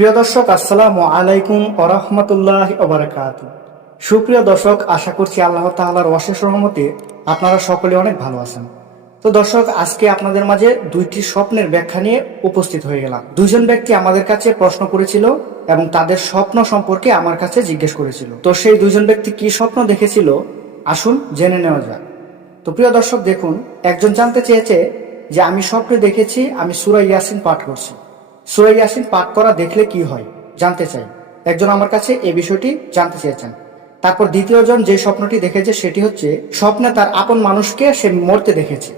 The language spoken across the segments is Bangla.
প্রিয় দর্শক, আসসালামু আলাইকুম ওরহমতুল্লাহ ওবরাকাত সুপ্রিয় দর্শক, আশা করছি আল্লাহ তাআলার অশেষ রহমতে আপনারা সকলে অনেক ভালো আছেন। তো দর্শক, আজকে আপনাদের মাঝে দুইটি স্বপ্নের ব্যাখ্যা নিয়ে উপস্থিত হয়ে গেলাম। দুজন ব্যক্তি আমাদের কাছে প্রশ্ন করেছিল এবং তাদের স্বপ্ন সম্পর্কে আমার কাছে জিজ্ঞেস করেছিল। তো সেই দুজন ব্যক্তি কি স্বপ্ন দেখেছিল? আসুন জেনে নেওয়া যাক। তো প্রিয় দর্শক, দেখুন, একজন জানতে চেয়েছে যে, আমি স্বপ্নে দেখেছি, আমি সুরা ইয়াসিন পাঠ করছি। সুরা ইয়াসিন পাঠ করা দেখলে কি হয়? জানতে চাই। একজন আমার কাছে এই বিষয়টি জানতে চেয়েছেন। তারপর দ্বিতীয়জন যে স্বপ্নটি দেখেছে সেটি হচ্ছে, স্বপ্নে তার আপন মানুষকে সে মরতে দেখেছে।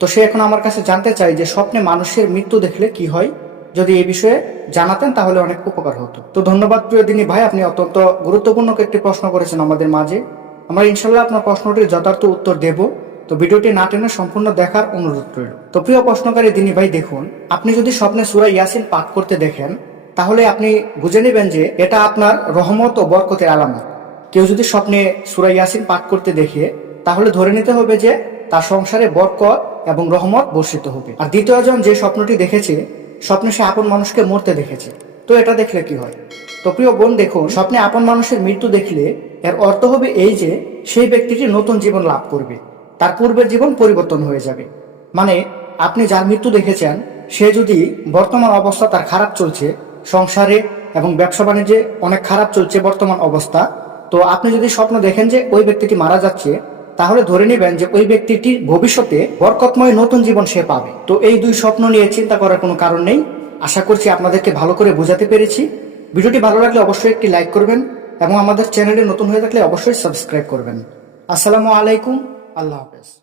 তো সে এখন আমার কাছে জানতে চাই যে স্বপ্নে মানুষের মৃত্যু দেখলে কি হয়? যদি এই বিষয়ে জানাতেন তাহলে অনেক উপকার হতো। তো ধন্যবাদ প্রিয় দিনী ভাই, আপনি অত্যন্ত গুরুত্বপূর্ণ একটি প্রশ্ন করেছেন আমাদের মাঝে। আমরা ইনশাল্লাহ আপনার প্রশ্নটির যথার্থ উত্তর দেব। তো ভিডিওটি না টেনে সম্পূর্ণ দেখার অনুরোধ রইল। তো প্রিয় প্রশ্নকারী দিনী ভাই, দেখুন, আপনি যদি স্বপ্নে সুরা ইয়াসিন পাঠ করতে দেখেন, তাহলে আপনি বুঝে নেবেন যে এটা আপনার রহমত ও বরকতের আলামত। কেউ যদি স্বপ্নে সুরা ইয়াসিন পাঠ করতে দেখে, তাহলে ধরে নিতে হবে যে তার সংসারে বরকত এবং রহমত বর্ষিত হবে। আর দ্বিতীয়জন যে স্বপ্নটি দেখেছে, স্বপ্নে সে আপন মানুষকে মরতে দেখেছে। তো এটা দেখলে কি হয়? তো প্রিয় বোন, দেখুন, স্বপ্নে আপন মানুষের মৃত্যু দেখলে এর অর্থ হবে এই যে, সেই ব্যক্তিটি নতুন জীবন লাভ করবে। তার পূর্বের জীবন পরিবর্তন হয়ে যাবে। মানে আপনি যার মৃত্যু দেখেছেন, সে যদি বর্তমান অবস্থা তার খারাপ চলছে, সংসারে এবং ব্যবসা বাণিজ্যে অনেক খারাপ চলছে বর্তমান অবস্থা, তো আপনি যদি স্বপ্ন দেখেন যে ওই ব্যক্তিটি মারা যাচ্ছে, তাহলে ধরে নেবেন যে ওই ব্যক্তিটির ভবিষ্যতে বরকতময় নতুন জীবন সে পাবে। তো এই দুই স্বপ্ন নিয়ে চিন্তা করার কোনো কারণ নেই। আশা করছি আপনাদেরকে ভালো করে বোঝাতে পেরেছি। ভিডিওটি ভালো লাগলে অবশ্যই একটি লাইক করবেন এবং আমাদের চ্যানেলে নতুন হয়ে থাকলে অবশ্যই সাবস্ক্রাইব করবেন। আসসালামু আলাইকুম। আল্লাহ হাফেজ।